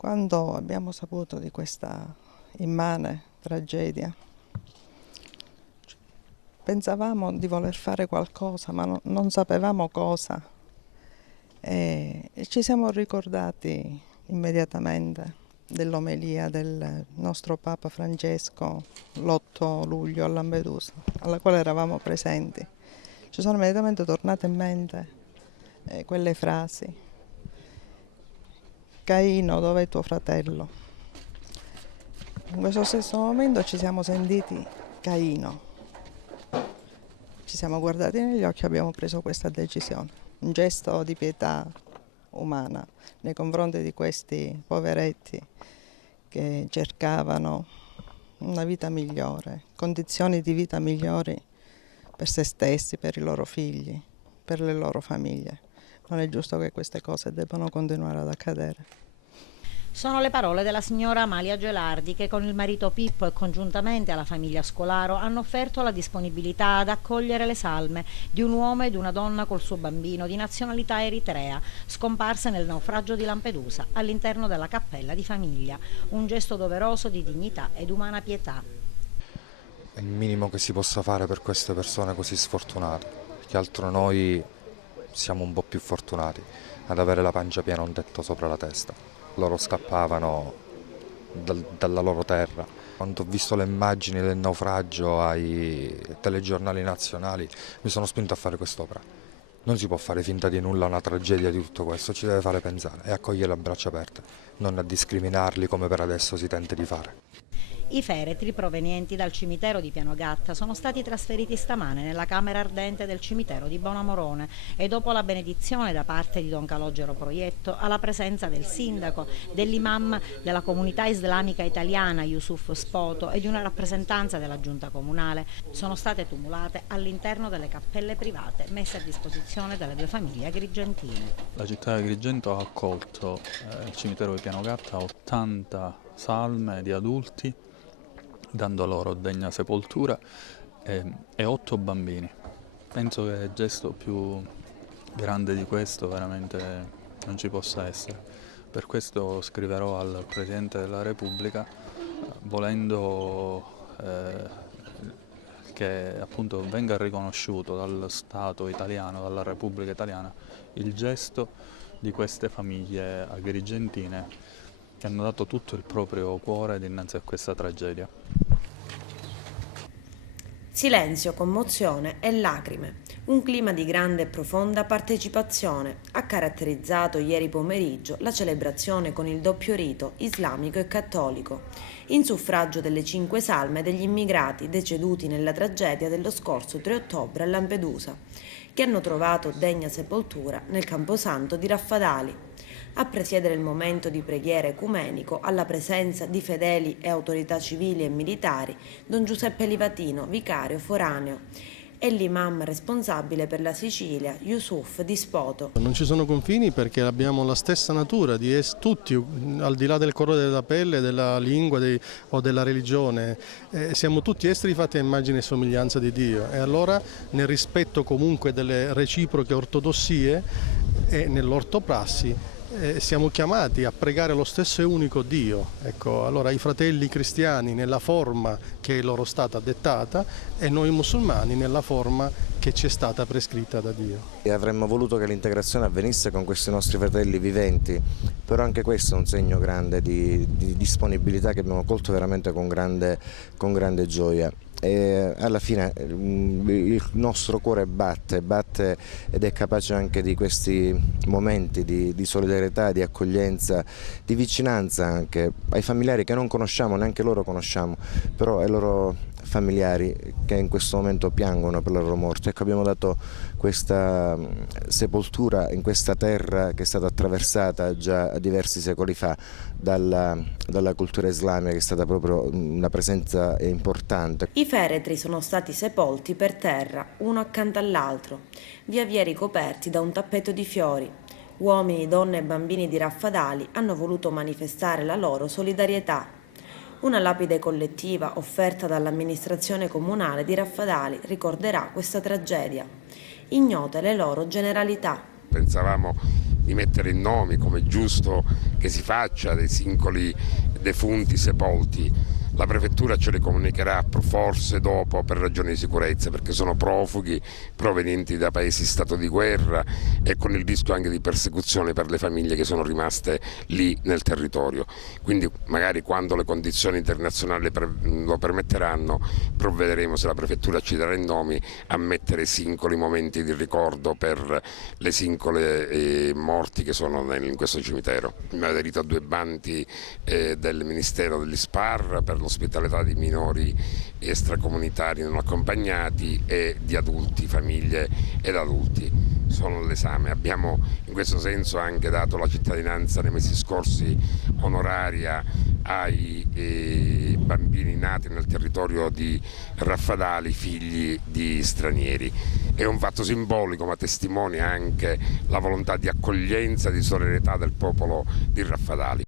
Quando abbiamo saputo di questa immane tragedia, pensavamo di voler fare qualcosa, ma non sapevamo cosa. E ci siamo ricordati immediatamente dell'omelia del nostro Papa Francesco l'8 luglio a Lampedusa, alla quale eravamo presenti. Ci sono immediatamente tornate in mente quelle frasi. Caino, dov'è tuo fratello? In questo stesso momento ci siamo sentiti Caino. Ci siamo guardati negli occhi e abbiamo preso questa decisione. Un gesto di pietà umana nei confronti di questi poveretti che cercavano una vita migliore, condizioni di vita migliori per se stessi, per i loro figli, per le loro famiglie. Non è giusto che queste cose debbano continuare ad accadere. Sono le parole della signora Amalia Gelardi che con il marito Pippo e congiuntamente alla famiglia Scolaro hanno offerto la disponibilità ad accogliere le salme di un uomo e di una donna col suo bambino di nazionalità eritrea, scomparse nel naufragio di Lampedusa all'interno della cappella di famiglia. Un gesto doveroso di dignità ed umana pietà. È il minimo che si possa fare per queste persone così sfortunate, che altro noi siamo un po' più fortunati ad avere la pancia piena, un tetto sopra la testa. Loro scappavano dalla loro terra. Quando ho visto le immagini del naufragio ai telegiornali nazionali mi sono spinto a fare quest'opera. Non si può fare finta di nulla, una tragedia di tutto questo, ci deve fare pensare e accogliere a braccia aperte, non a discriminarli come per adesso si tenta di fare. I feretri provenienti dal cimitero di Pianogatta sono stati trasferiti stamane nella camera ardente del cimitero di Bonamorone e dopo la benedizione da parte di Don Calogero Proietto, alla presenza del sindaco, dell'imam della comunità islamica italiana Yusuf Spoto e di una rappresentanza della giunta comunale, sono state tumulate all'interno delle cappelle private messe a disposizione dalle due famiglie agrigentine. La città di Agrigento ha accolto il cimitero di Pianogatta 80 salme di adulti, dando loro degna sepoltura e 8 bambini. Penso che il gesto più grande di questo veramente non ci possa essere. Per questo scriverò al Presidente della Repubblica volendo che appunto venga riconosciuto dallo Stato italiano, dalla Repubblica Italiana, il gesto di queste famiglie agrigentine che hanno dato tutto il proprio cuore dinanzi a questa tragedia. Silenzio, commozione e lacrime. Un clima di grande e profonda partecipazione ha caratterizzato ieri pomeriggio la celebrazione con il doppio rito islamico e cattolico, in suffragio delle 5 salme degli immigrati deceduti nella tragedia dello scorso 3 ottobre a Lampedusa, che hanno trovato degna sepoltura nel camposanto di Raffadali. A presiedere il momento di preghiera ecumenico, alla presenza di fedeli e autorità civili e militari, Don Giuseppe Livatino, vicario foraneo, e l'imam responsabile per la Sicilia, Yusuf di Spoto. Non ci sono confini perché abbiamo la stessa natura di tutti, al di là del colore della pelle, della lingua o della religione, siamo tutti esseri fatti a immagine e somiglianza di Dio, e allora nel rispetto comunque delle reciproche ortodossie e nell'ortoprassi siamo chiamati a pregare lo stesso e unico Dio. Ecco, allora i fratelli cristiani nella forma che è loro stata dettata e noi musulmani nella forma che ci è stata prescritta da Dio. E avremmo voluto che l'integrazione avvenisse con questi nostri fratelli viventi, però anche questo è un segno grande di disponibilità che abbiamo colto veramente con grande gioia. E alla fine il nostro cuore batte ed è capace anche di questi momenti di solidarietà, di accoglienza, di vicinanza anche ai familiari che non conosciamo, neanche loro conosciamo, però ai loro familiari che in questo momento piangono per la loro morte. Ecco, abbiamo dato questa sepoltura in questa terra che è stata attraversata già diversi secoli fa dalla cultura islamica, che è stata proprio una presenza importante. I feretri sono stati sepolti per terra, uno accanto all'altro, via via ricoperti da un tappeto di fiori. Uomini, donne e bambini di Raffadali hanno voluto manifestare la loro solidarietà. Una lapide collettiva offerta dall'amministrazione comunale di Raffadali ricorderà questa tragedia. Ignote le loro generalità. Pensavamo di mettere i nomi, come è giusto che si faccia, dei singoli defunti sepolti. La prefettura ce le comunicherà forse dopo per ragioni di sicurezza, perché sono profughi provenienti da paesi stato di guerra e con il rischio anche di persecuzione per le famiglie che sono rimaste lì nel territorio. Quindi magari quando le condizioni internazionali lo permetteranno provvederemo, se la prefettura ci darà i nomi, a mettere singoli momenti di ricordo per le singole morti che sono in questo cimitero. Mi ho aderito a 2 bandi del Ministero degli SPAR per l'ospitalità di minori extracomunitari non accompagnati e di adulti, famiglie ed adulti. Sono all'esame. Abbiamo in questo senso anche dato la cittadinanza nei mesi scorsi onoraria ai bambini nati nel territorio di Raffadali, figli di stranieri. È un fatto simbolico, ma testimonia anche la volontà di accoglienza e di solidarietà del popolo di Raffadali.